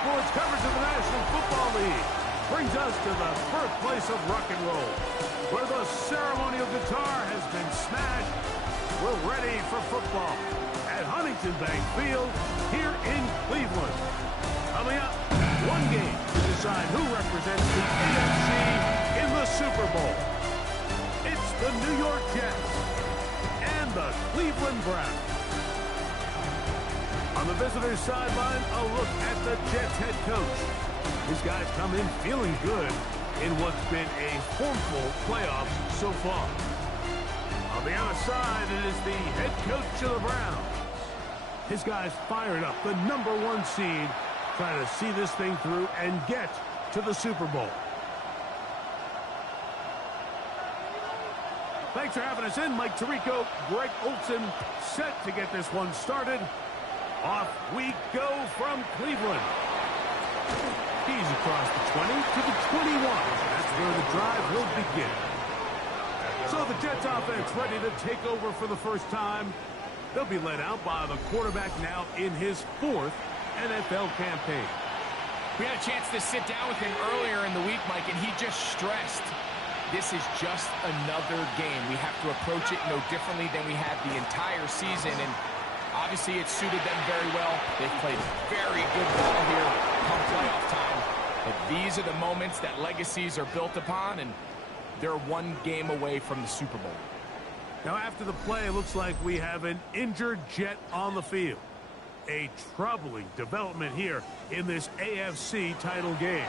sports coverage of the National Football League brings us to the birthplace of rock and roll, where the ceremonial guitar has been smashed. We're ready for football at Huntington Bank Field here in Cleveland. Coming up, one game to decide who represents the AFC in the Super Bowl. It's the New York Jets and the Cleveland Browns. On the visitor's sideline, a look at the Jets head coach. These guys come in feeling good in what's been a formful playoffs so far. On the other side, it is the head coach of the Browns. His guys fired up, the #1 seed, trying to see this thing through and get to the Super Bowl. Thanks for having us in. Mike Tirico, Greg Olson, set to get this one started. Off we go from Cleveland. He's across the 20 to the 21. That's where the drive will begin. So the Jets offense ready to take over for the first time. They'll be led out by the quarterback now in his 4th NFL campaign. We had a chance to sit down with him earlier in the week, Mike, and he just stressed this is just another game. We have to approach it no differently than we had the entire season, and obviously it suited them very well. They've played very good ball here come playoff time, but these are the moments that legacies are built upon, and they're one game away from the Super Bowl. Now after the play, it looks like we have an injured Jet on the field. A troubling development here in this AFC title game.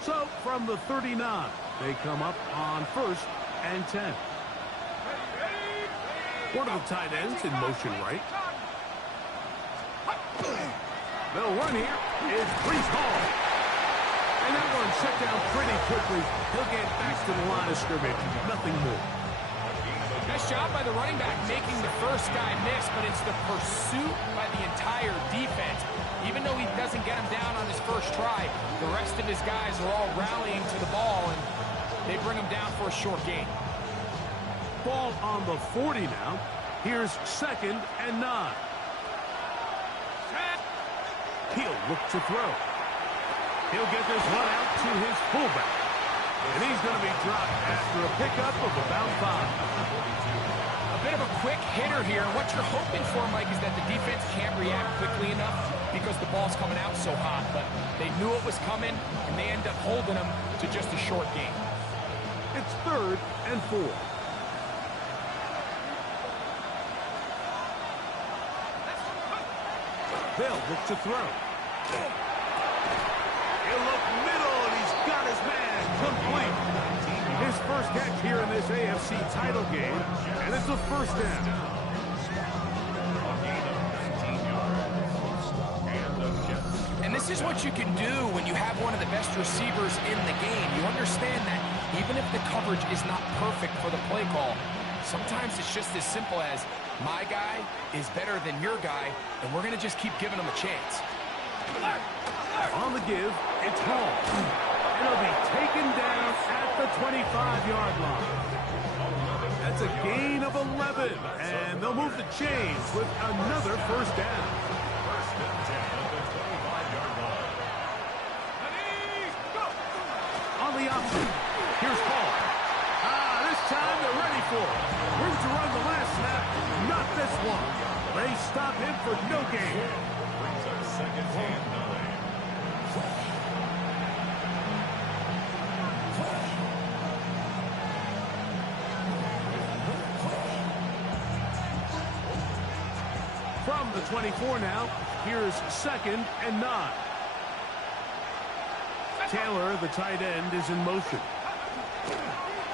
So from the 39, they come up on 1st and 10. One of the tight ends in motion right. They'll run here is Breece Hall. And that one shut down pretty quickly. He'll get back to the line of scrimmage. Nothing more. Nice job by the running back making the first guy miss, but it's the pursuit by the entire defense. Even though he doesn't get him down on his first try, the rest of his guys are all rallying to the ball, and they bring him down for a short gain. Ball on the 40 now. Here's 2nd and 9. He'll look to throw. He'll get this one out to his fullback. And he's going to be dropped after a pickup of about 5. A bit of a quick hitter here. What you're hoping for, Mike, is that the defense can't react quickly enough because the ball's coming out so hot. But they knew it was coming, and they end up holding them to just a short gain. It's 3rd and 4. They'll look to throw. He'll look middle, and he's got his man complete. His first catch here in this AFC title game, and it's a 1st down. And this is what you can do when you have one of the best receivers in the game. You understand that even if the coverage is not perfect for the play call, sometimes it's just as simple as my guy is better than your guy, and we're going to just keep giving him a chance. On the give, it's Hall. It'll be taken down at the 25-yard line. That's a gain of 11, and they'll move the chains with another 1st down. On the option, here's Hall. This time they're ready for it. Room to run the last snap, not this one. They stop him for no gain. Brings up 2nd and 9. From the 24 now, here's 2nd and 9. Taylor, the tight end, is in motion.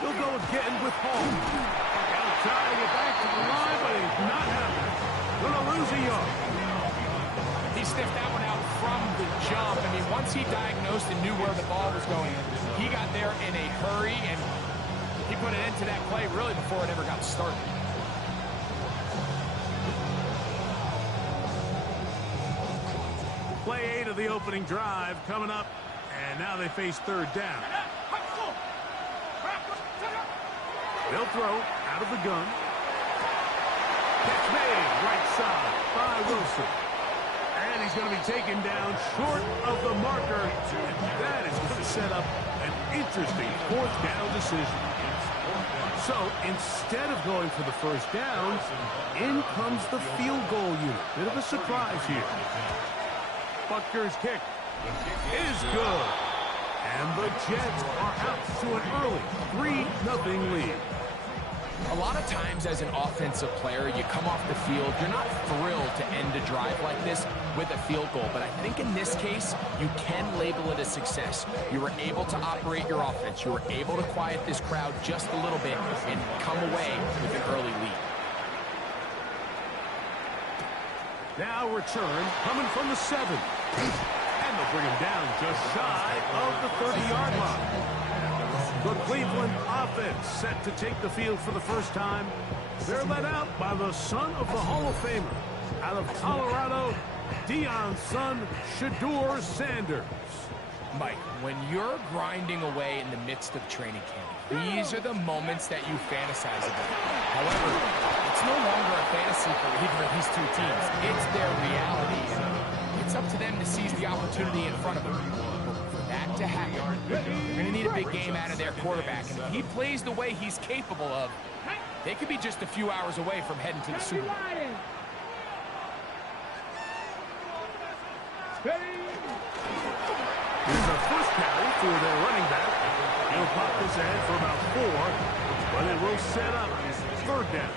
He'll go again with Hall. He'll try to get back to the line, but he's not happening. Gonna lose a yard. He sniffed that one out from the jump. I mean, once he diagnosed and knew where the ball was going, he got there in a hurry, and he put an end to that play really before it ever got started. Play 8 of the opening drive coming up, and now they face 3rd down. They'll throw out of the gun. Catch made, right side by Wilson. And he's going to be taken down short of the marker. And that is going to set up an interesting fourth down decision. So instead of going for the first down, in comes the field goal unit. Bit of a surprise here. Butker's kick is good. And the Jets are out to an early 3-0 lead. A lot of times as an offensive player, you come off the field, you're not thrilled to end a drive like this with a field goal. But I think in this case, you can label it a success. You were able to operate your offense. You were able to quiet this crowd just a little bit and come away with an early lead. Now return coming from the 7. And they'll bring him down just shy of the 30-yard line. The Cleveland offense set to take the field for the first time. They're led out by the son of the Hall of Famer. Out of Colorado, Deion's son, Shedeur Sanders. Mike, when you're grinding away in the midst of training camp, these are the moments that you fantasize about. However, it's no longer a fantasy for either of these two teams. It's their reality, and it's up to them to seize the opportunity in front of them. That to happen, they're going to need a big game out of their quarterback, and if he plays the way he's capable of, they could be just a few hours away from heading to the Super Bowl. Here's a first carry for their running back. He'll pop this ahead for about 4, but it will set up third down.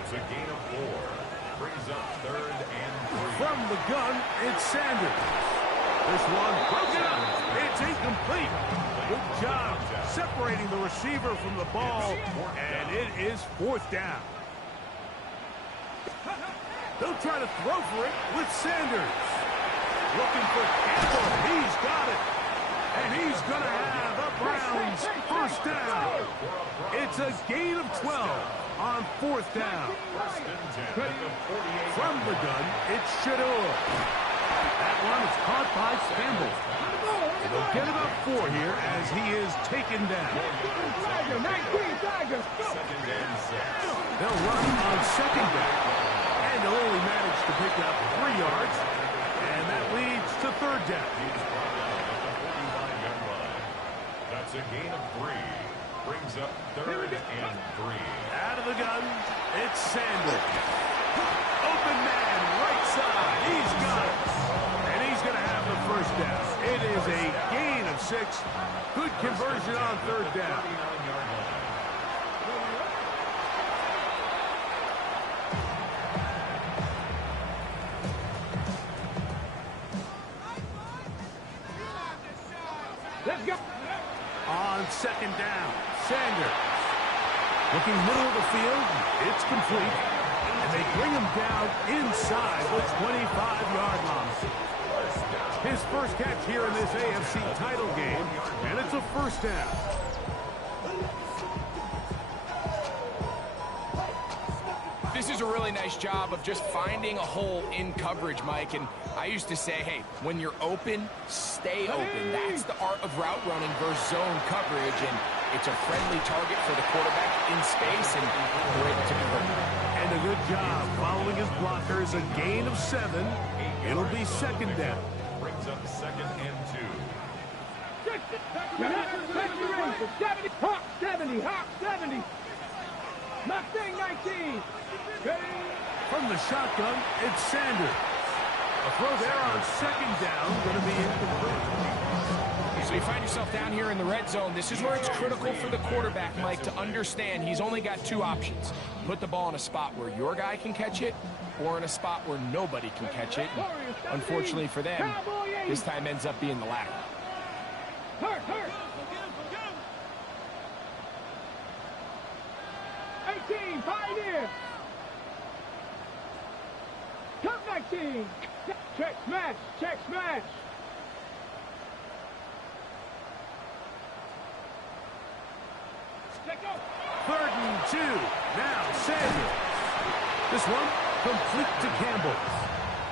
It's a gain of 4. Brings up 3rd and 3. From the gun, it's Sanders. This one broken up. It's incomplete. Good job separating the receiver from the ball, and it is 4th down. They'll try to throw for it with Sanders. Looking for Campbell. He's got it. And he's going to have a Browns first down. It's a gain of 12 on 4th down. From the gun, it's Shedeur. That one is caught by Campbell. They'll get about 4 here as he is taken down. They'll run on 2nd down. And they'll only manage to pick up 3 yards. And that leads to 3rd down. That's a gain of 3. Brings up 3rd and 3. Out of the gun, it's Sanders. Open man, right side. He's got it. And he's going to have the first down. It is a gain of 6. Good conversion on 3rd down. Let's go. On 2nd down, Sanders. Looking middle of the field, it's complete. And they bring him down inside the 25-yard line. His first catch here in this AFC title game, and it's a first down. This is a really nice job of just finding a hole in coverage, Mike. And I used to say, hey, when you're open, stay open. That's the art of route running versus zone coverage. And it's a friendly target for the quarterback in space, and we're able to convert. And a good job following his blockers. A gain of 7. It'll be 2nd down. Brings up 2nd and 2. 70, Hawk 70, Hawk 70. Mustang 19. From the shotgun, it's Sanders. A throw there on 2nd down, going to be incomplete. So you find yourself down here in the red zone. This is where it's critical for the quarterback, Mike, to understand he's only got 2 options. Put the ball in a spot where your guy can catch it, or in a spot where nobody can catch it. Unfortunately for them, this time ends up being the latter. Hurt. 18, Pioneer. Come 19. Check smash. 3rd and 2. Now Sanders. This one complete to Campbell.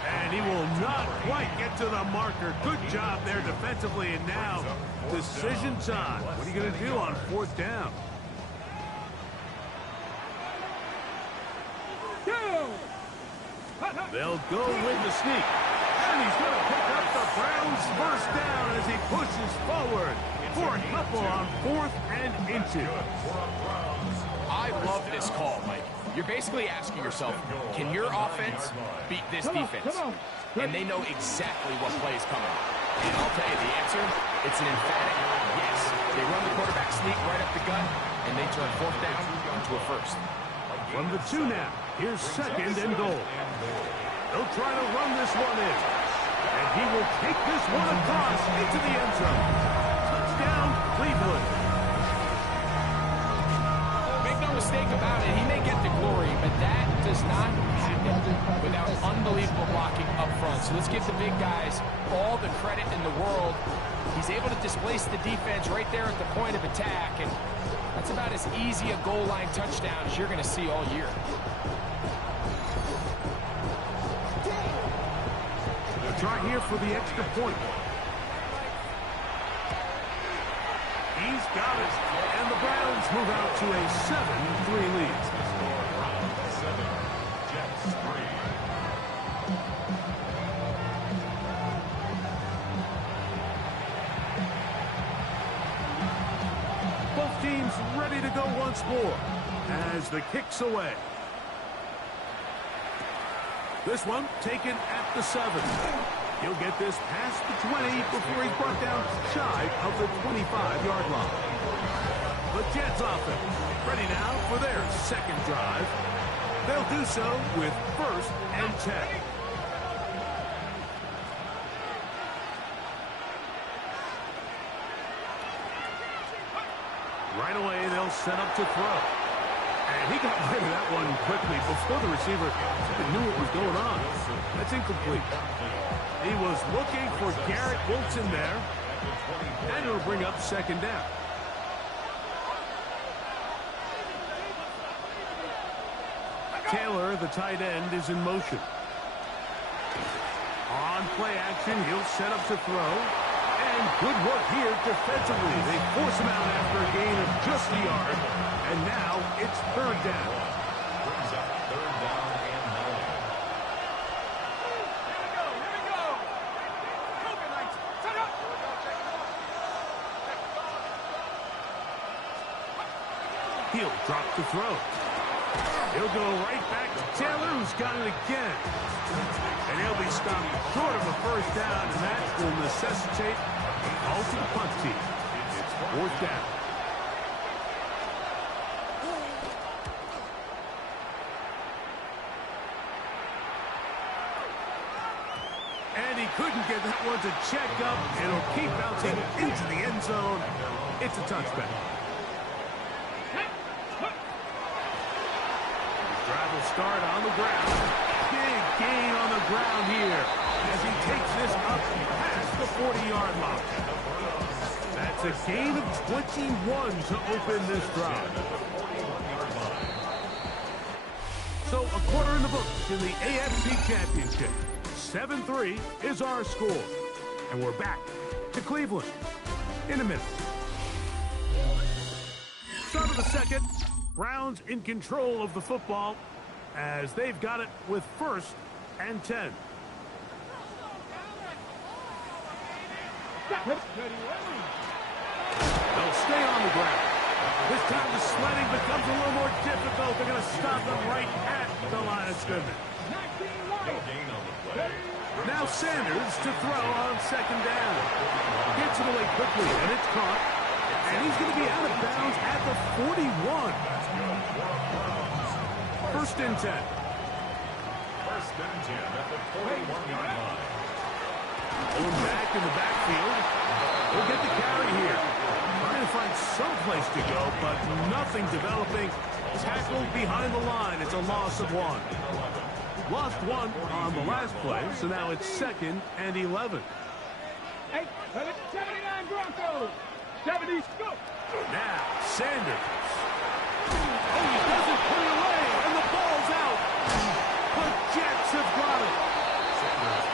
And he will not quite get to the marker. Good job there defensively. And now decision time. What are you going to do on 4th down? They'll go with the sneak. And he's going to pick up the Browns' first down as he pushes forward for a couple on 4th and inches. I love this call, Mike. You're basically asking yourself, can your offense beat this defense? And they know exactly what play is coming. And I'll tell you the answer, it's an emphatic yes. They run the quarterback sneak right up the gut, and they turn 4th down into a 1st. From the 2 now, here's 2nd and goal. They'll try to run this one in. And he will take this one across into the end zone. Touchdown, Cleveland. Make no mistake about it, he may get the glory, but that does not happen without unbelievable blocking up front. So let's give the big guys all the credit in the world. He's able to displace the defense right there at the point of attack, and that's about as easy a goal line touchdown as you're going to see all year. They'll try here for the extra point. He's got it. And the Browns move out to a 7-3 lead. Both teams ready to go once more as the kick's away. This one taken at the 7. He'll get this past the 20 before he's brought down shy of the 25-yard line. The Jets offense ready now for their 2nd drive. They'll do so with 1st and 10. Right away, they'll set up to throw. And he got rid of that one quickly before the receiver even knew what was going on. That's incomplete. He was looking for Garrett Wilson there. And it'll bring up 2nd down. Taylor, the tight end, is in motion. On play action, he'll set up to throw. And good work here defensively. They force him out after a gain of just a yard. And now it's 3rd down. Brings up 3rd down and 9. Here we go. He'll drop the throw. He'll go right back to Taylor, who's got it again. And he'll be stopped short of a 1st down, and that will necessitate a call to the punt team. It's 4th down. And he couldn't get that one to check up. It'll keep bouncing into the end zone. It's a touchback. Drive will start on the ground. Big gain on the ground here as he takes this up past the 40-yard line. That's a gain of 21 to open this drive. So a quarter in the books in the AFC Championship. 7-3 is our score. And we're back to Cleveland in a minute. Start of the 2nd. Browns in control of the football as they've got it with 1st and 10. They'll stay on the ground. This time the sledding becomes a little more difficult. They're going to stop them right at the line of scrimmage. No gain on the play. Now Sanders to throw on 2nd down. Gets it away quickly, and it's caught. And he's going to be out of bounds at the 41. 1st and 10. 1st and 10 at the 41-yard line. Going back in the backfield. We'll get the carry here. Trying to find some place to go, but nothing developing. Tackled behind the line. It's a loss of 1. Lost 1 on the last play, so now it's 2nd and 11. Hey, 79 Broncos. 70, go. Now, Sanders. Oh, he doesn't put it away, and the ball's out. The Jets have got it.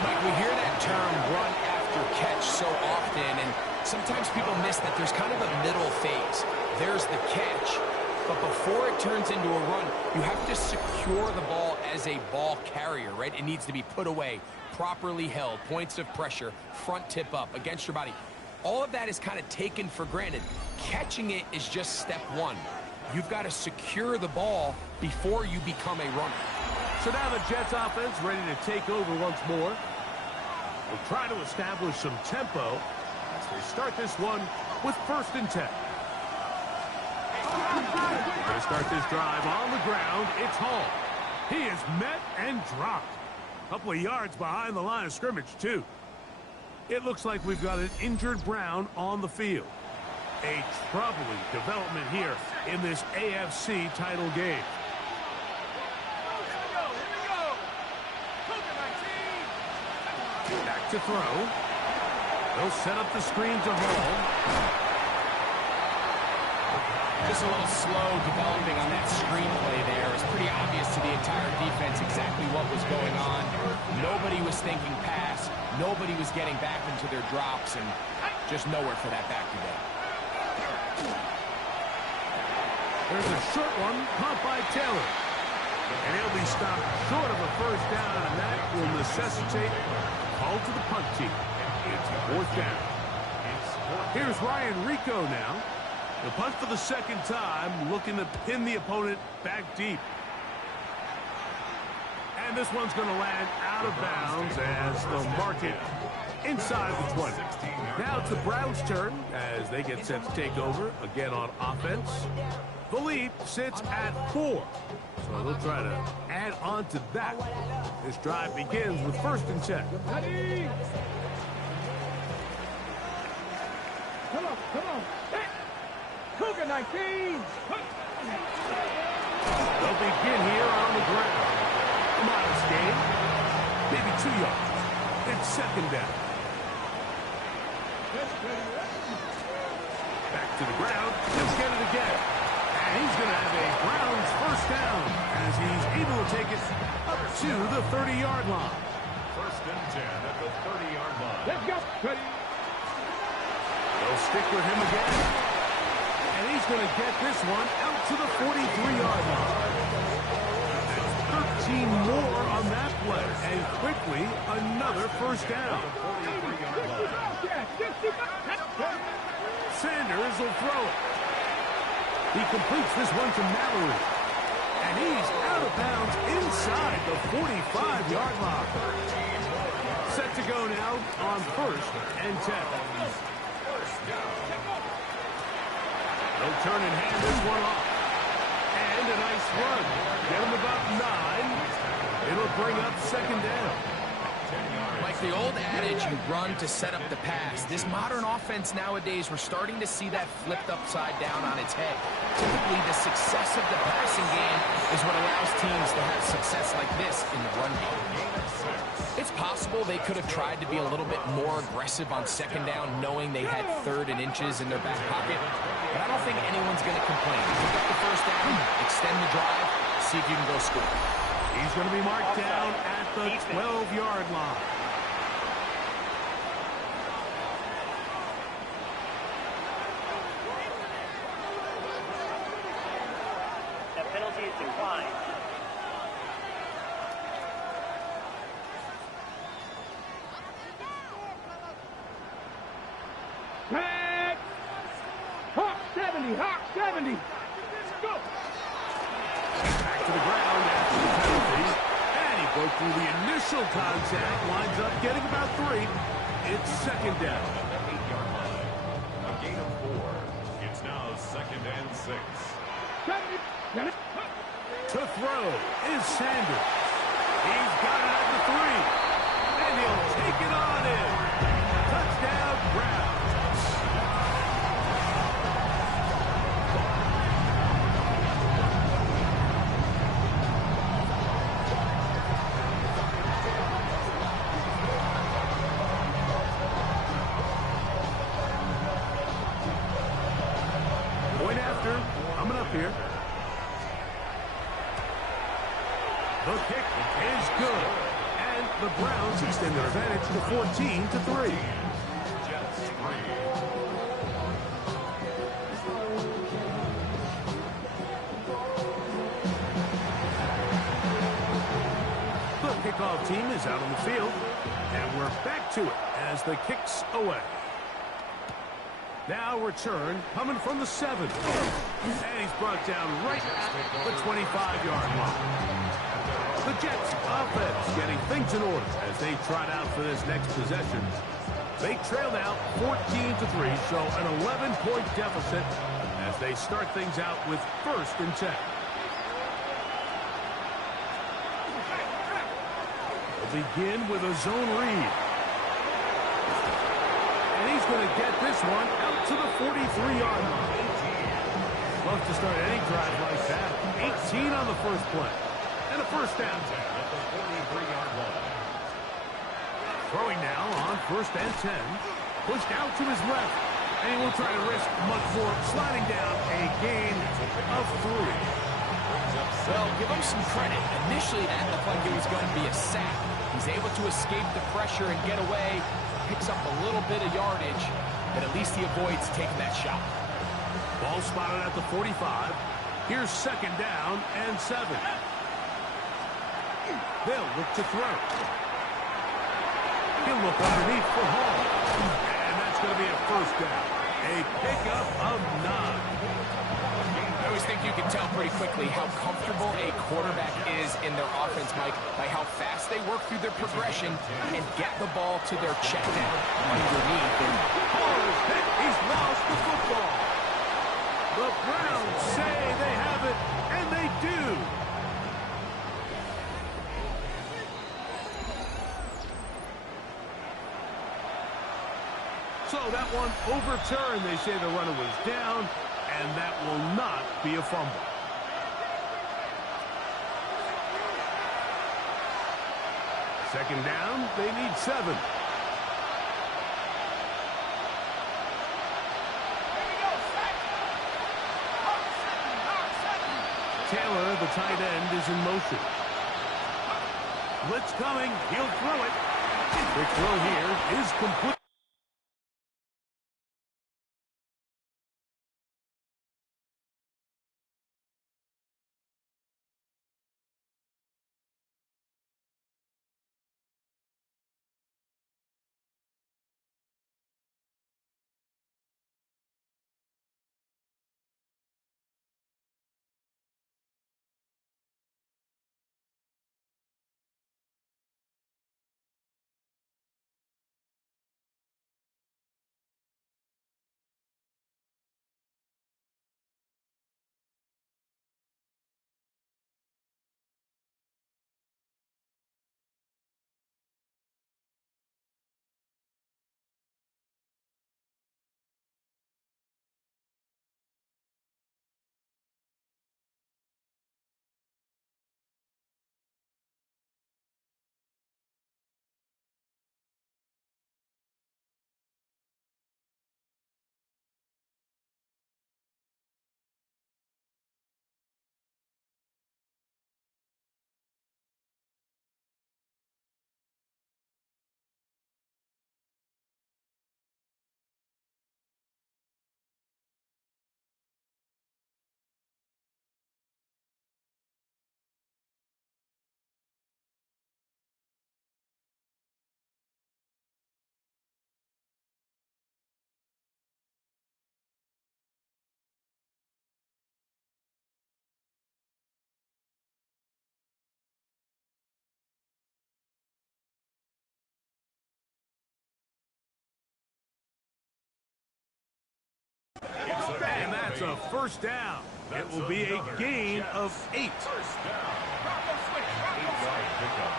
Mike, we hear that term run after catch so often, and sometimes people miss that there's kind of a middle phase. There's the catch, But before it turns into a run, you have to secure the ball as a ball carrier, right? It needs to be put away, properly held, points of pressure, front tip up against your body. All of that is kind of taken for granted. Catching it is just step one. You've got to secure the ball before you become a runner. So now the Jets offense ready to take over once more. We'll try to establish some tempo as they start this one with 1st and 10. We're going to start this drive on the ground. It's Hall. He is met and dropped. A couple of yards behind the line of scrimmage, too. It looks like we've got an injured Brown on the field. A troubling development here in this AFC title game. Back to throw. They'll set up the screen to Hall. Just a little slow developing on that screenplay there. It was pretty obvious to the entire defense exactly what was going on. Nobody was thinking pass. Nobody was getting back into their drops, and just nowhere for that back to go. There's a short one caught by Taylor. And he'll be stopped short of a 1st down, and that will necessitate a call to the punt team. It's 4th down. Here's Ryan Rico now. He'll punt for the 2nd time, looking to pin the opponent back deep. And this one's going to land out of bounds as they'll mark it inside the 20. Now it's the Browns' turn as they get set to take over again on offense. The lead sits at 4. So they'll try to add on to that. This drive begins with 1st and 10. Come on, come on. Hey. Cougar 19. They'll begin here on the ground. A modest gain. Maybe 2 yards. It's 2nd down. Back to the ground. He'll get it again. And he's going to have a Browns 1st down as he's able to take it up to the 30-yard line. 1st and 10 at the 30-yard line. Let's go. They'll stick with him again. And he's going to get this one out to the 43-yard line. That's 13 more on that play. And quickly, another 1st down. Sanders will throw it. He completes this one to Mallory. And he's out of bounds inside the 45-yard line. Set to go now on 1st and 10. They'll turn and hand this one off. And a nice run. Get him about 9. It'll bring up 2nd down. Like the old adage, you run to set up the pass. This modern offense nowadays, we're starting to see that flipped upside down on its head. Typically, the success of the passing game is what allows teams to have success like this in the run game. It's possible they could have tried to be a little bit more aggressive on 2nd down, knowing they had 3rd and inches in their back pocket. But I don't think anyone's going to complain. Pick up the 1st down, extend the drive, see if you can go score. He's going to be marked down at the 12-yard line. The penalty is declined. Back. Hawk 70. Hawk 70. Go. Back to the ground after the penalty. And he broke through the initial contact. Winds up getting about 3. It's 2nd down. At the 8-yard line. A gain of 4. It's now 2nd and 6. 70. Got it. To throw is Sanders. He's got it at the 3. And he'll take it on in. Touchdown, Browns. Point after. Coming up here. The kick is good. And the Browns extend their advantage to 14-3. Jets 3. kickoff team is out on the field, and we're back to it as the kick's away. Now return coming from the 7. And he's brought down right at the 25-yard line. The Jets offense getting things in order as they trot out for this next possession. They trail now 14-3, so an 11-point deficit as they start things out with 1st and 10. They'll begin with a zone read. And he's going to get this one out to the 43-yard line. Love to start any drive like that. 18 on the first play. And a first down. At the 43-yard line. Throwing now on 1st and 10. Pushed out to his left. And he won't try to risk much more. Sliding down a gain of 3. Well, give him some credit. Initially, that looked like it was going to be a sack. He's able to escape the pressure and get away. Picks up a little bit of yardage, but at least he avoids taking that shot. Ball spotted at the 45. Here's 2nd down and 7. They'll look to throw. He'll look underneath for Hall. And that's going to be a first down. A pickup of 9. I always think you can tell pretty quickly how comfortable a quarterback is in their offense, Mike, by how fast they work through their progression and get the ball to their check down underneath. And Hall is hit. He's lost the football. The Browns say they have it, and they do. So that one overturned. They say the runner was down, and that will not be a fumble. Second down, they need 7. Taylor, the tight end, is in motion. Blitz coming. He'll throw it. The throw here is complete. And that's a first down. It will be a gain of 8. First down. 8-yard pickup.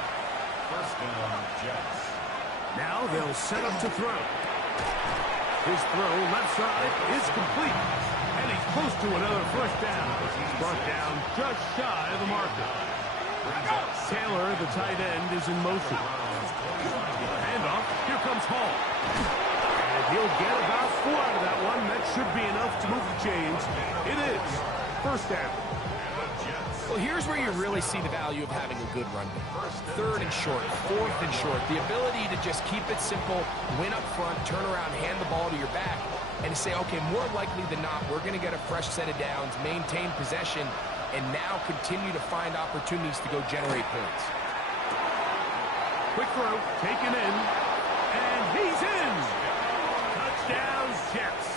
First down, Jets. Now they'll set up to throw. His throw left side is complete. And he's close to another first down. He's brought down just shy of the marker. Taylor, the tight end, is in motion. Handoff. Here comes Hall. And he'll get about 4 out of that one. That should be enough to move the chains. It is. First down. Well, here's where you really see the value of having a good run game. 3rd and short, 4th and short. The ability to just keep it simple, win up front, turn around, hand the ball to your back, and to say, okay, more likely than not, we're going to get a fresh set of downs, maintain possession, and now continue to find opportunities to go generate points. Quick throw, taken in, and he's in. Touchdown, Jets.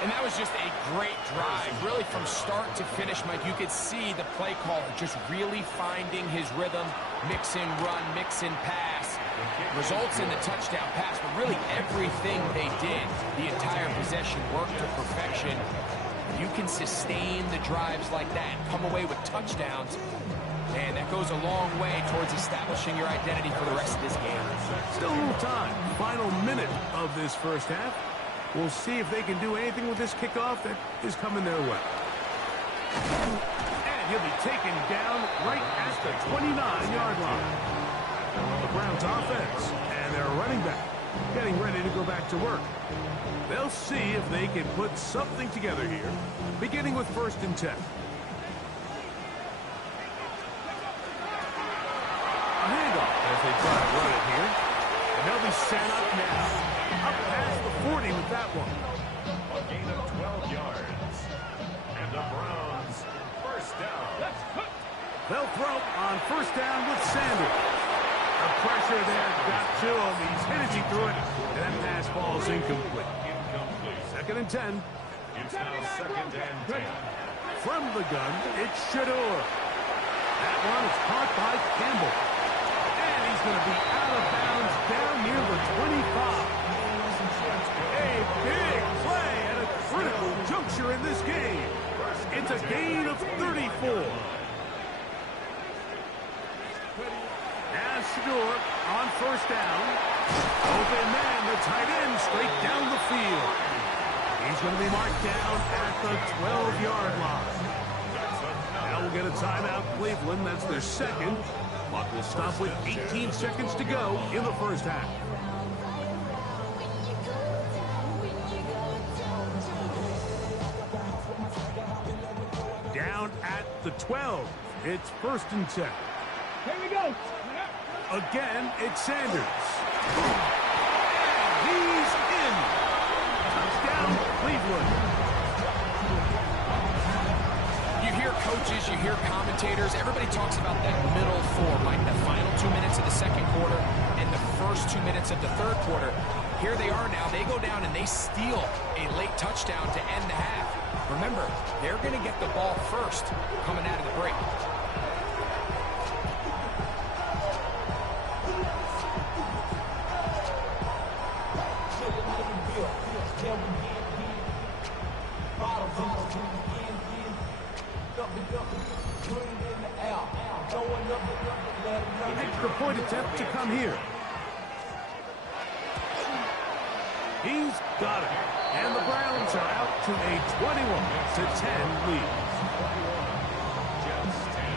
And that was just a great drive. Really from start to finish, Mike, you could see the play caller just really finding his rhythm. Mix and run, mix and pass. Results in the touchdown pass, but really everything they did, the entire possession worked to perfection. You can sustain the drives like that, come away with touchdowns, and that goes a long way towards establishing your identity for the rest of this game. Still a little time. Final minute of this first half. We'll see if they can do anything with this kickoff that is coming their way. And he'll be taken down right at the 29-yard line. The Browns offense and their running back getting ready to go back to work. They'll see if they can put something together here, beginning with 1st and 10. A handoff as they try to run it here. And they'll be set up now. Up past the 40 with that one. A gain of 12 yards. And the Browns, first down. They'll throw on 1st down with Sanders. The pressure there got to him. He's hit as he threw it. And that pass falls incomplete. Incomplete. 2nd and 10. It's now 2nd and 10. From the gun, it's Shador. That one is caught by Campbell. And he's going to be out of bounds down near the 25. A big play at a critical juncture in this game. It's a gain of 34. Now Shador on 1st down. Open man, the tight end, straight down the field. He's going to be marked down at the 12-yard line. Now we'll get a timeout, Cleveland. That's their second. Clock will stop with 18 seconds to go in the first half. Down at the 12. It's 1st and 10. Here we go. Again, it's Sanders. And he's in. Touchdown, Cleveland. You hear coaches, you hear commentators, everybody talks about that middle four, like the final 2 minutes of the second quarter and the first 2 minutes of the third quarter. Here they are now. They go down and they steal a late touchdown to end the half. Remember, they're going to get the ball first coming out of the break. An extra point attempt to come here. He's got it. And the Browns are out to a 21-10 lead. Jets 10.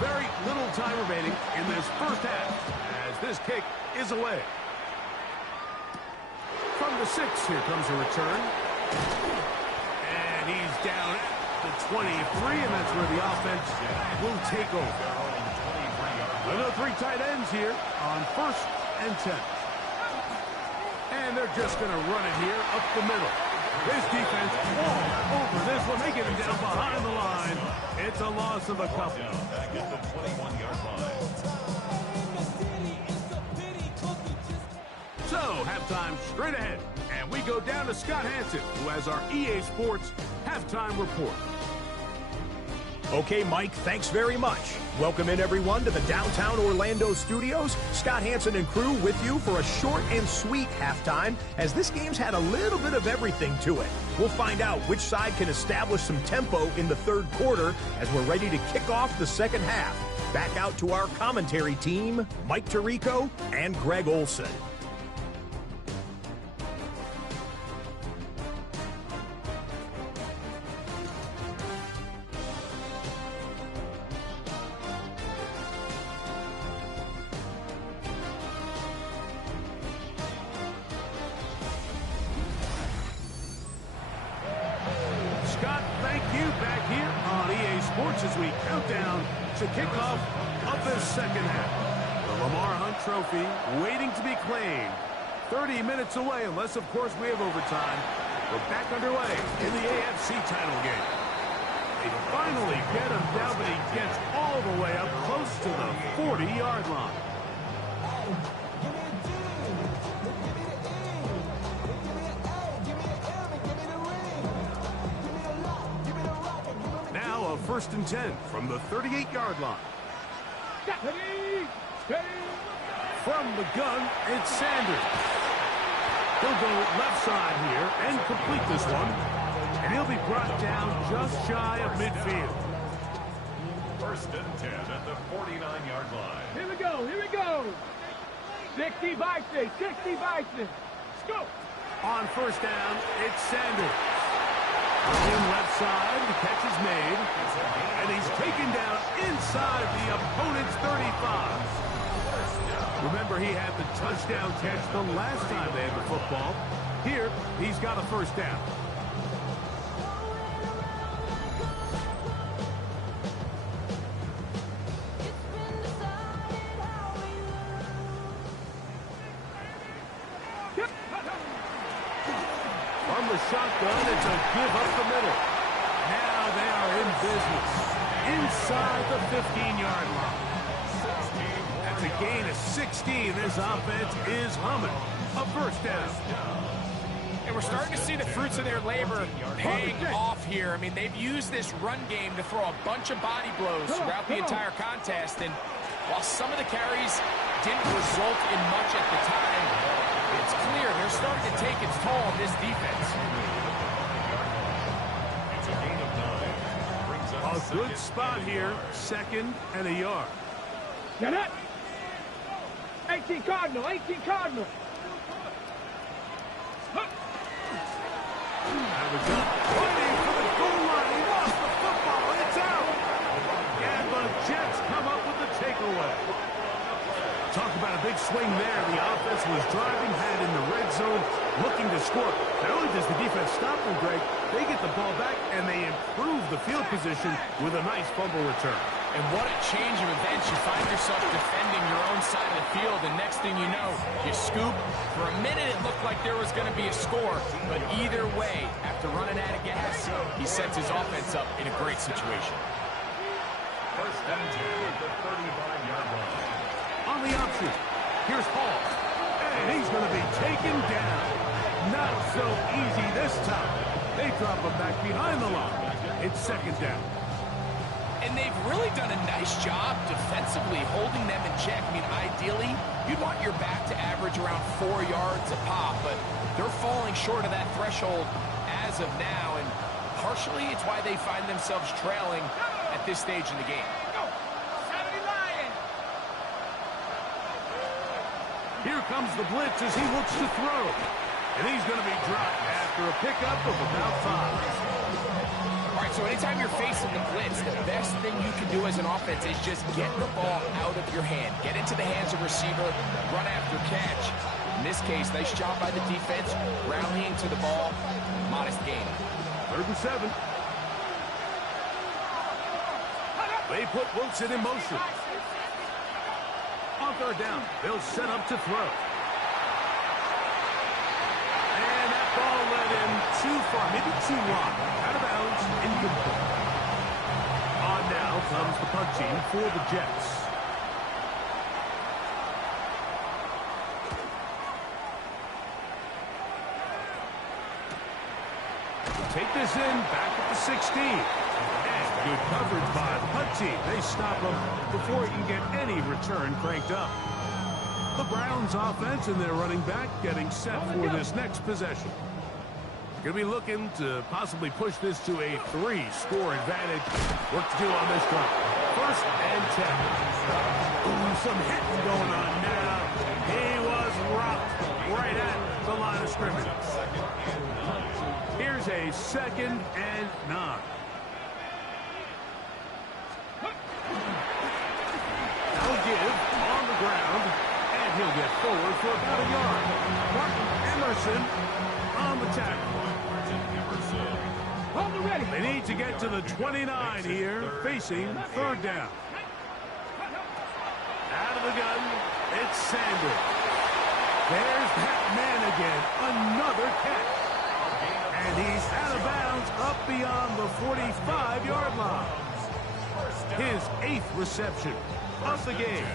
Very little time remaining in this first half as this kick is away. From the 6, here comes a return. And he's down at the 23, and that's where the offense will take over. Another 3 tight ends here on 1st and 10. And they're just going to run it here up the middle. This defense all over this one. They get him down behind the line. It's a loss of a couple. Back at the 21-yard line. So, halftime straight ahead. And we go down to Scott Hansen, who has our EA Sports halftime report. Okay, Mike, thanks very much. Welcome in, everyone, to the downtown Orlando studios. Scott Hansen and crew with you for a short and sweet halftime, as this game's had a little bit of everything to it. We'll find out which side can establish some tempo in the third quarter as we're ready to kick off the second half. Back out to our commentary team, Mike Tirico and Greg Olson. As we count down to kickoff of this second half. The Lamar Hunt Trophy waiting to be claimed. 30 minutes away, unless, of course, we have overtime. We're back underway in the AFC title game. They finally get him down, but he gets all the way up close to the 40-yard line. Now a 1st and 10 from the 38-yard line. From the gun, it's Sanders. He'll go left side here and complete this one. And he'll be brought down just shy of midfield. 1st and 10 at the 49-yard line. Here we go, here we go. 60 Bison, 60 Bison. Let's go. On 1st down, it's Sanders. In left side, the catch is made. And he's taken down inside the opponent's 35. Remember, he had the touchdown catch the last time they had the football. Here, he's got a 1st down. From the shotgun, it's a give up the middle. Now they are in business inside the 15-yard line. That's a gain of 16. This offense is humming. A 1st down. And we're starting to see the fruits of their labor paying off here. I mean, they've used this run game to throw a bunch of body blows throughout the entire contest. And while some of the carries didn't result in much at the time, it's clear they're starting to take its toll on this defense. It's a gain of 9. Brings up A good spot here. 2nd and a yard. Get it. 18 Cardinal, 18 Cardinal. Out of the gun. Waiting for the goal line. He lost the football. It's out. And the Jets come up with the takeaway. Talk about a big swing there. The offense was driving, had in the red zone, looking to score. Not only does the defense stop them, Greg, they get the ball back, and they improve the field position with a nice fumble return. And what a change of events. You find yourself defending your own side of the field, and next thing you know, you scoop. For a minute, it looked like there was going to be a score, but either way, after running out of gas, he sets his offense up in a great situation. 1st and 10 at the 35-yard line. On the option, here's Hall. And he's going to be taken down. Not so easy this time. They drop him back behind the line. It's 2nd down. And they've really done a nice job defensively holding them in check. I mean, ideally, you'd want your back to average around 4 yards a pop, but they're falling short of that threshold as of now, and partially it's why they find themselves trailing at this stage in the game. Here comes the blitz as he looks to throw. And he's going to be dropped after a pickup of about 5. All right, so anytime you're facing the blitz, the best thing you can do as an offense is just get the ball out of your hand. Get into the hands of receiver, run after catch. In this case, nice job by the defense, rallying to the ball. Modest gain. 3rd and 7. They put Wilson in motion. On 3rd down, they'll set up to throw. And that ball led him too far, maybe too wide. Out of bounds, incomplete. On now comes the punt team for the Jets. Take this in, back at the 16. And good coverage by the punt team. They stop him before he can get any return cranked up. The Browns offense and their running back getting set for this next possession. Going to be looking to possibly push this to a 3-score advantage. Work to do on this drive. 1st and 10. Ooh, some hitting going on now. He was rocked right at the line of scrimmage. Here's a 2nd and 9. That'll give on the ground, and he'll get forward for about a yard. Martin Emerson on the tackle. They need to get to the 29 here, facing 3rd down. Out of the gun, it's Sanders. There's that man again, another catch. And And he's out of bounds up beyond the 45-yard line. His 8th reception of the game,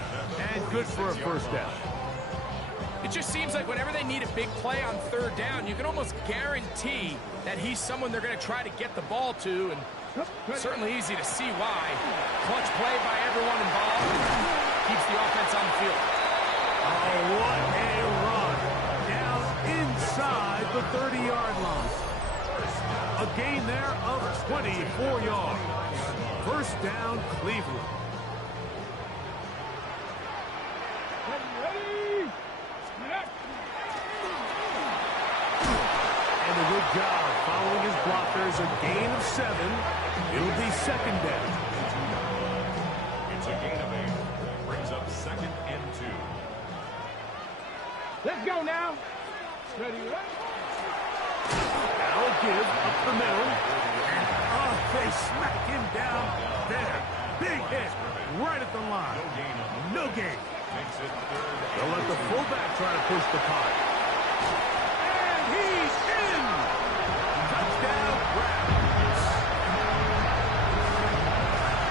and good for a first down. It just seems like whenever they need a big play on 3rd down, you can almost guarantee that he's someone they're going to try to get the ball to, and certainly easy to see why. Clutch play by everyone involved. Keeps the offense on the field. Oh, what a run. Down inside the 30-yard line. A gain there of 24 yards. First down, Cleveland. And a good job following his blockers. A gain of 7. It'll be 2nd down. It's a gain of 8. Brings up 2nd and 2. Let's go now. Ready, ready. Now a give up the middle. And they smack him down there. Big hit right at the line. No gain. Makes it 3rd. They'll let the fullback try to push the punt. And he's in. Touchdown, Browns.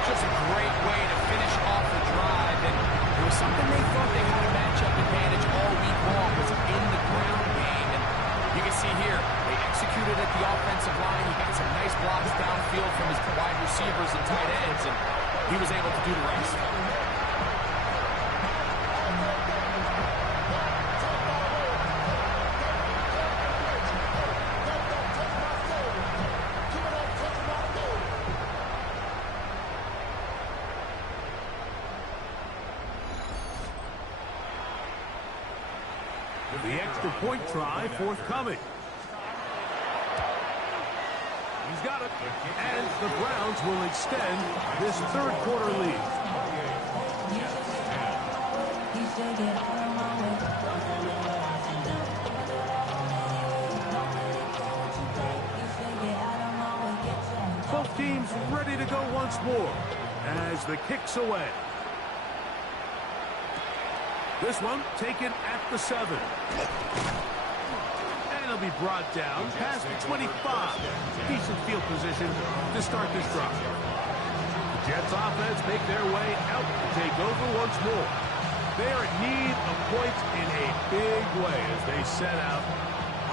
Just a great way to finish off the drive, and it was something they thought they had a matchup advantage all week long, was in the ground game. And you can see here, they executed at the offensive line. He got some nice blocks downfield from his wide receivers and tight ends, and he was able to do the rest. The extra point try forthcoming. He's got it. And the Browns will extend this 3rd quarter lead. Both teams ready to go once more as the kick's away. This one taken at the 7. And he'll be brought down past the 25. Decent field position to start this drive. The Jets offense make their way out to take over once more. They are in need of points in a big way as they set out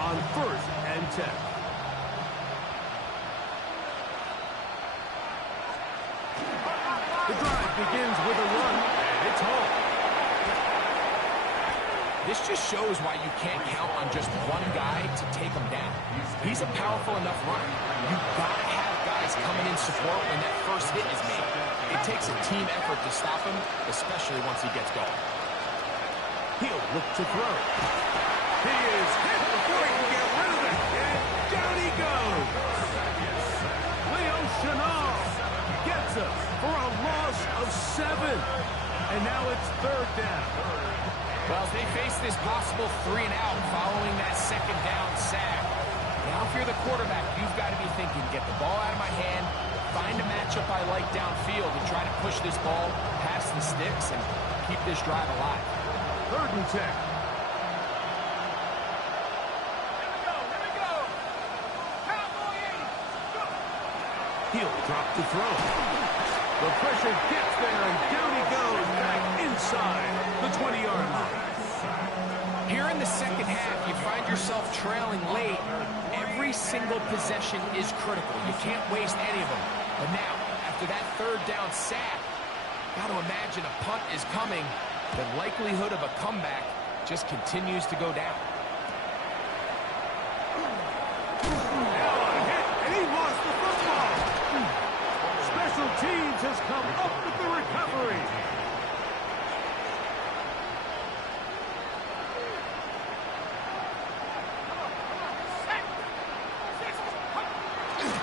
on 1st and 10. The drive begins with a run, and it's home. This just shows why you can't count on just one guy to take him down. He's a powerful enough runner. You've got to have guys coming in support when that first hit is made. It takes a team effort to stop him, especially once he gets going. He'll look to throw. He is hit before he can get rid of it. And down he goes. Leo Chenal gets him for a loss of 7. And now it's 3rd down. Well, they face this possible 3 and out following that 2nd down sack. Now, if you're the quarterback, you've got to be thinking, get the ball out of my hand, find a matchup I like downfield, and try to push this ball past the sticks and keep this drive alive. 3rd and 10. Here we go. Cowboy 8. Go. He'll drop to throw. The pressure gets there, and down he goes back inside the 20-yard line. Here in the 2nd half, you find yourself trailing late. Every single possession is critical. You can't waste any of them. But now, after that 3rd down sack, got to imagine a punt is coming. The likelihood of a comeback just continues to go down. Now a hit, and he lost the football. Special teams has come up with the recovery.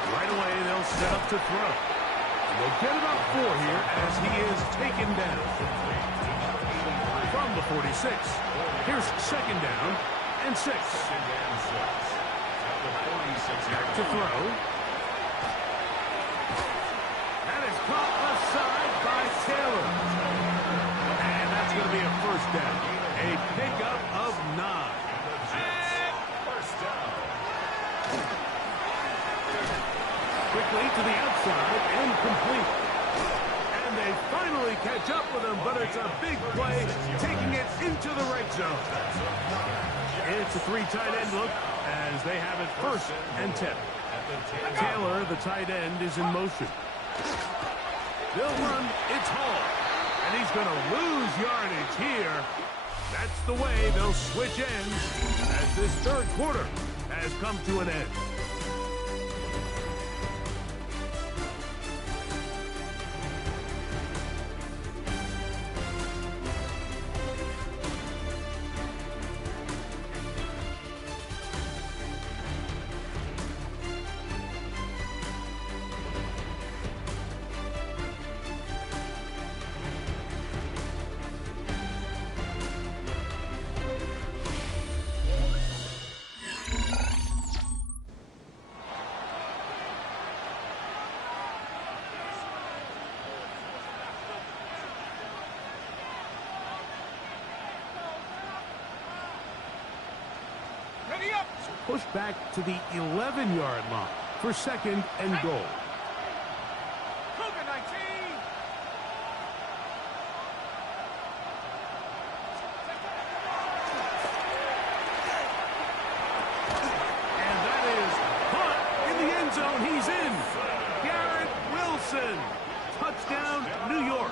Right away, they'll set up to throw. And they'll get about 4 here as he is taken down. From the 46, here's 2nd down and 6. Back to throw. That is caught aside by Taylor. And that's going to be a 1st down. A pickup of 9. First down. Quickly to the outside and complete. And they finally catch up with him, but it's a big play, taking it into the right zone. It's a 3 tight end look as they have it 1st and 10. Taylor, the tight end, is in motion. They'll run. It's Hall. And he's going to lose yardage here. That's the way they'll switch ends as this 3rd quarter has come to an end. Push back to the 11-yard line for 2nd and goal. Cougar 19. And that is caught in the end zone. He's in. Garrett Wilson. Touchdown, New York.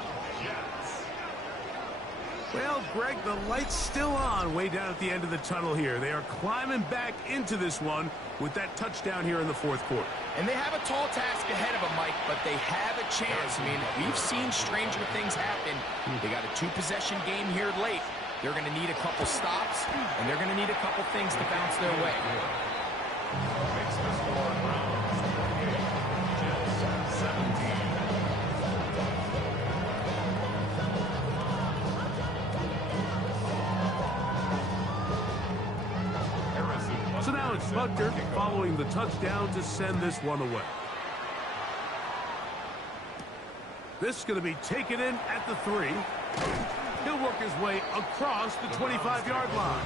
Well, Greg, the light's still on way down at the end of the tunnel here. They are climbing back into this one with that touchdown here in the 4th quarter. And they have a tall task ahead of them, Mike, but they have a chance. I mean, we've seen stranger things happen. They got a 2-possession game here late. They're going to need a couple stops, and they're going to need a couple things to bounce their way. So now it's Butker following the touchdown to send this one away. This is going to be taken in at the 3. He'll work his way across the 25-yard line.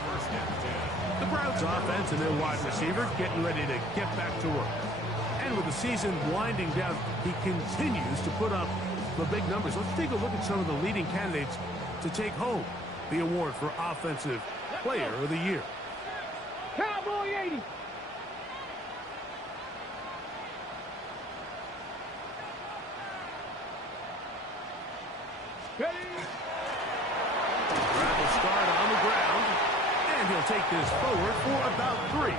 The Browns offense and their wide receiver getting ready to get back to work. And with the season winding down, he continues to put up the big numbers. Let's take a look at some of the leading candidates to take home the award for Offensive Player of the Year. Cowboy 80. Ready? Brad will start on the ground, and he'll take this forward for about 3.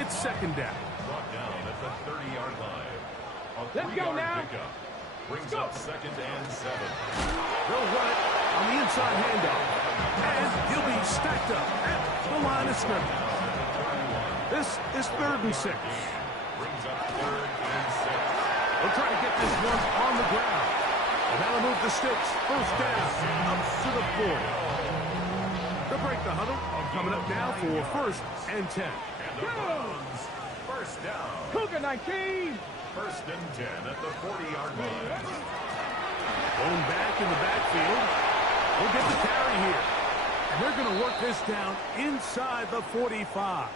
It's 2nd down. Brought down at the 30-yard line. A Let's go 3-yard now. pickup brings up 2nd and 7. They'll run it on the inside handoff, and he'll be stacked up at the line of scrimmage. This is 3rd and 6. Brings up 3rd and 6. They'll try to get this one on the ground. And that'll move the sticks. 1st down up to the 40. They'll break the huddle. Coming up now for 1st and 10. And the Browns, 1st down. Cougar 19. 1st and 10 at the 40-yard line. Going back in the backfield. We'll get the carry here. And they're going to work this down inside the 45.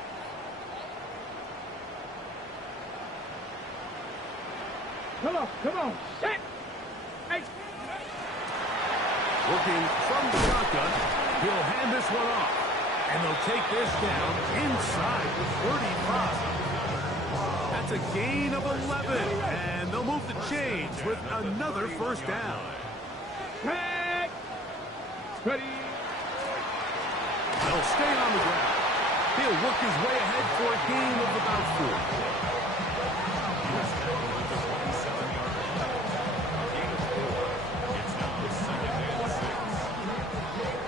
Come on. Set. Hey. Working from the shotgun, he'll hand this one off. And they'll take this down inside the 35. That's a gain of 11. And they'll move the chains with another 1st down. Back. Ready. They'll stay on the ground. He'll work his way ahead for a gain of about 4.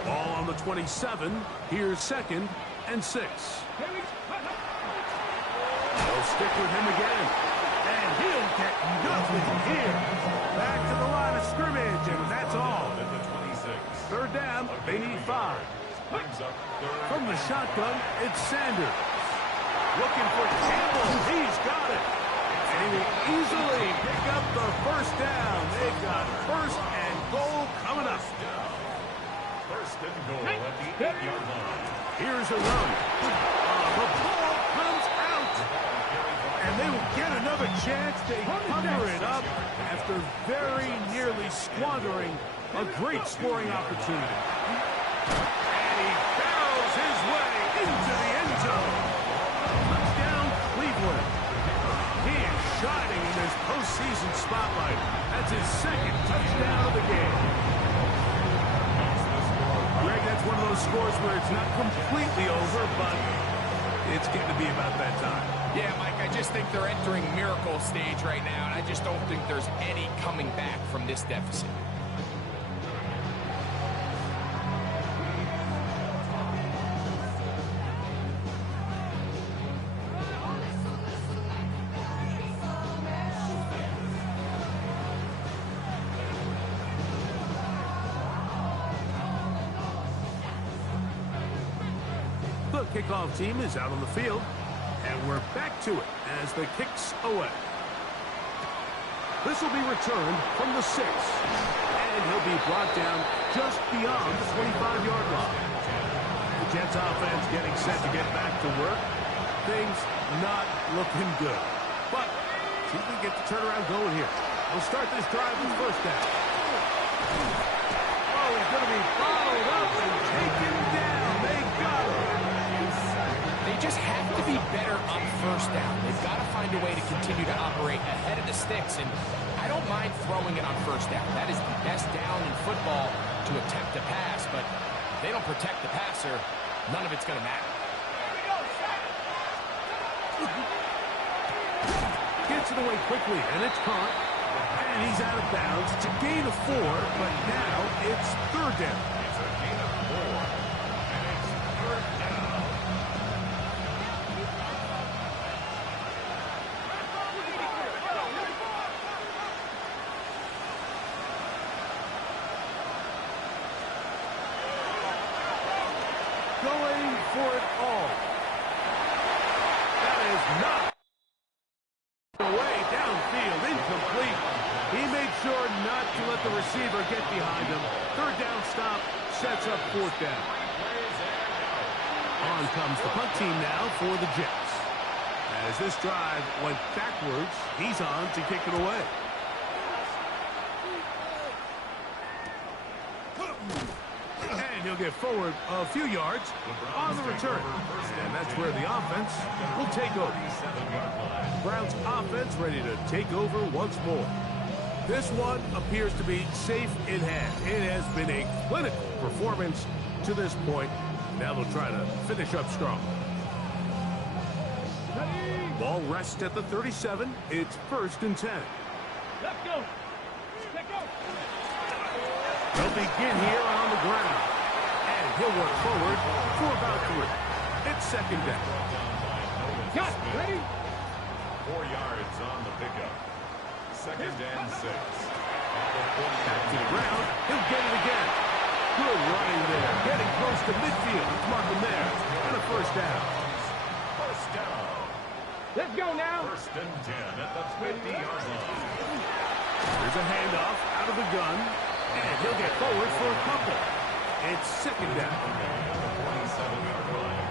Ball on the 27. Here's 2nd and 6. They'll stick with him again. And he'll get nothing here. Back to the line of scrimmage, and that's all. 3rd down, they need 5. From the shotgun, it's Sanders. Looking for Campbell. He's got it. And he will easily pick up the 1st down. They've got 1st and goal coming up. 1st and goal at the 8-yard line. Here's a run. The ball comes out. And they will get another chance. They cover it up after very nearly squandering a great scoring opportunity. And he barrels his way into the end zone. Touchdown, Cleveland. He is shining in this postseason spotlight. That's his second touchdown of the game. Greg, that's one of those scores where it's not completely over, but it's getting to be about that time. Yeah, Mike, I just think they're entering miracle stage right now, and I just don't think there's any coming back from this deficit. The kickoff team is out on the field. And we're back to it as the kick's away. This will be returned from the 6. And he'll be brought down just beyond the 25-yard line. The Jets offense getting set to get back to work. Things not looking good. But see if we can get the turnaround going here. We'll start this drive with first down. Oh, he's going to be followed up and taken down. They got him. They just have to be better on first down. They've got to find a way to continue to operate ahead of the sticks, and I don't mind throwing it on first down. That is the best down in football to attempt a pass, but if they don't protect the passer, none of it's going to matter. Gets it away quickly, and it's caught. And he's out of bounds. It's a gain of 4, but now it's third down. It's a gain of 4, and it's third down. Going for it all. That is not away downfield, incomplete. He made sure not to let the receiver get behind him. Third down stop sets up fourth down. On comes the punt team now for the Jets. As this drive went backwards, he's on to kick it away. And he'll get forward a few yards on the return. And that's where the offense will take over. Browns offense ready to take over once more. This one appears to be safe in hand. It has been a clinical performance to this point. Now they'll try to finish up strong. Ball rests at the 37. It's 1st and 10. Let's go. Let's go. They'll begin here on the ground. And he'll work forward for about 3. It's 2nd down. Got ready. 4 yards on the pickup. 2nd and 6. Back to the ground. He'll get it again. Good running there. Getting close to midfield. Let's mark him there. And a 1st down. 1st down. Let's go now. 1st and 10 at the 50-yard line. There's a handoff out of the gun. And he'll get forward for a couple. It's 2nd down. 27-yard line.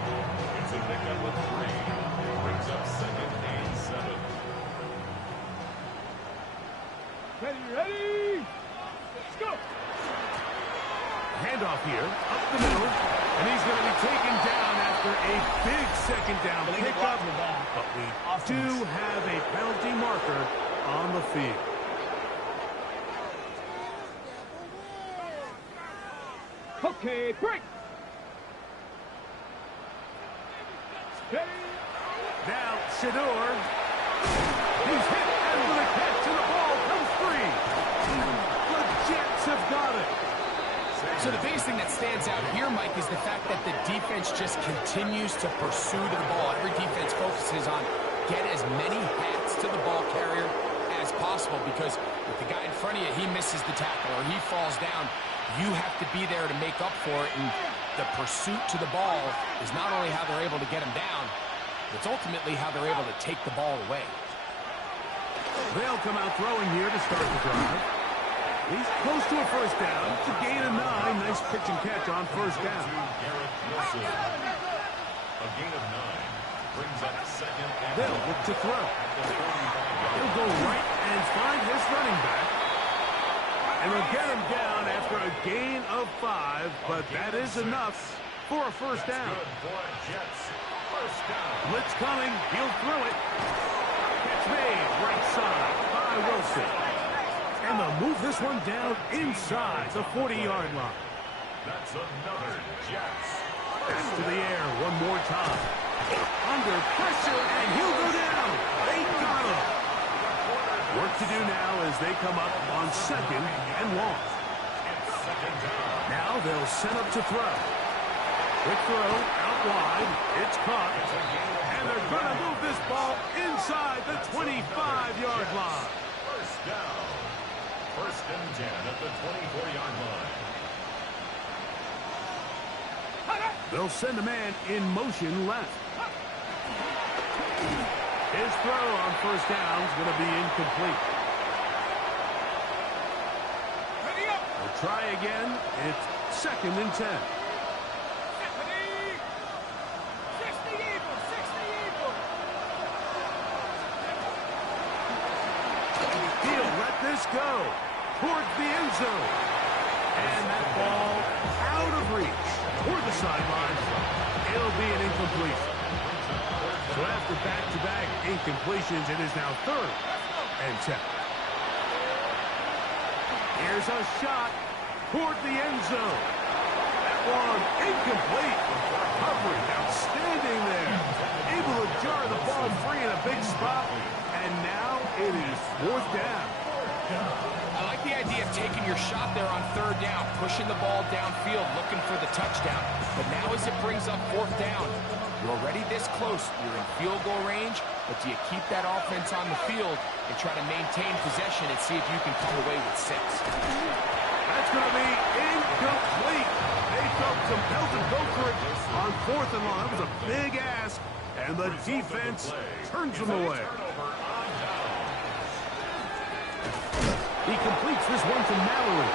It's a pickup with 3. Brings up 2nd and 7. Ready. Let's go. Handoff here, up the middle, and he's going to be taken down after a big 2nd down pickup. But we do have a penalty marker on the field. Okay, break. Ready. Now, Shador. He's hit after the catch, and the ball comes free. The Jets have got it. So the biggest thing that stands out here, Mike, is the fact that the defense just continues to pursue to the ball. Every defense focuses on get as many hats to the ball carrier as possible, because if the guy in front of you, he misses the tackle or he falls down, you have to be there to make up for it. And the pursuit to the ball is not only how they're able to get him down, it's ultimately how they're able to take the ball away. They'll come out throwing here to start the drive. He's close to a 1st down. It's a gain of 9. Nice pitch and catch on 1st down. A gain of 9. Brings up second and They'll look to throw. He'll go right and find his running back. And he'll get him down after a gain of 5, but that is enough for a first down. good for Jets. First down. Blitz coming. He'll throw it. Catch made right side by Wilson. And they'll move this one down inside the 40-yard line. That's another Jets. Back to the air one more time. Under pressure, and he'll go down. They got him. Work to do now as they come up on second and long. Second down. Now they'll set up to throw. Quick throw out wide. It's caught. And they're going to move this ball inside the 25-yard line. First down. First and 10 at the 24-yard line. They'll send a man in motion left. His throw on first down is going to be incomplete. We'll try again. It's second and 10. He'll let this go towards the end zone. And that ball out of reach toward the sideline. It'll be an incompletion. So after back-to-back incompletions, it is now third and 10. Here's a shot toward the end zone. That one incomplete. Recovery outstanding there. Able to jar the ball free in a big spot. And now it is fourth down. I like the idea of taking your shot there on third down, pushing the ball downfield, looking for the touchdown. But now as it brings up fourth down, you're already this close. You're in field goal range, but do you keep that offense on the field and try to maintain possession and see if you can come away with 6? That's going to be incomplete. They felt compelled to go for it on fourth and long. That was a big ask, and the defense turns them away. He completes this one to Mallory.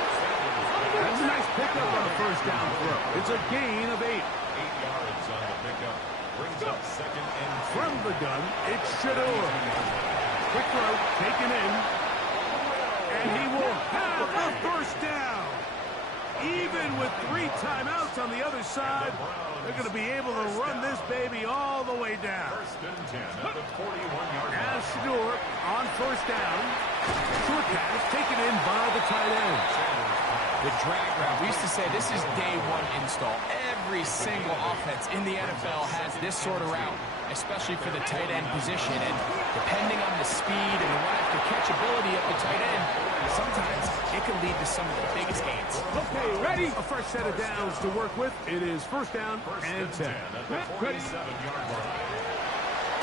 That's a nice pickup on a first down throw. It's a gain of 8. 8 yards on the pickup. Brings up second and 2. From the gun, it's Shador. Quick throw, taken in. And he will have the first down. Even with 3 timeouts on the other side, they're going to be able to run this baby all the way down. First and 10 at the 41-yard line. As Shador on first down. Short pass taken in by the tight end. The drag route. We used to say this is day one install. Every single offense in the NFL has this sort of route, especially for the tight end position. And depending on the speed and the run-after-catch ability of the tight end, sometimes it can lead to some of the biggest gains. Okay, ready? A fresh set of downs to work with. It is first down and 10. At the 47-yard line.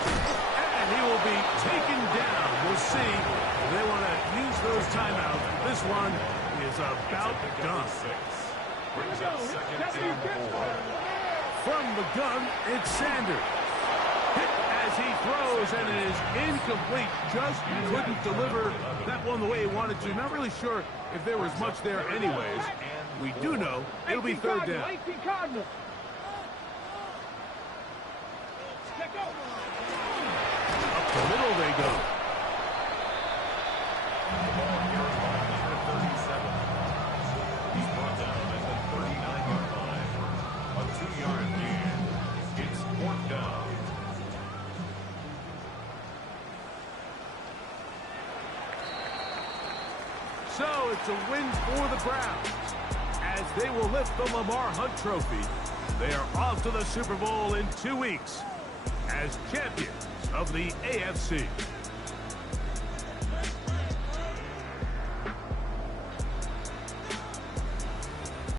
And he will be taken down. We'll see if they want to use those timeouts. This one is about done. Brings up second and 4. From the gun, it's Sanders. Hit as he throws, and it is incomplete. Just couldn't deliver that one the way he wanted to. Not really sure if there was much there anyways. We do know it'll be third down. Up the middle they go. The ball carried by number 37. He's brought down at the 39-yard line. A 2-yard gain. It's fourth down. So it's a win for the Browns as they will lift the Lamar Hunt Trophy. They are off to the Super Bowl in 2 weeks as champions of the AFC.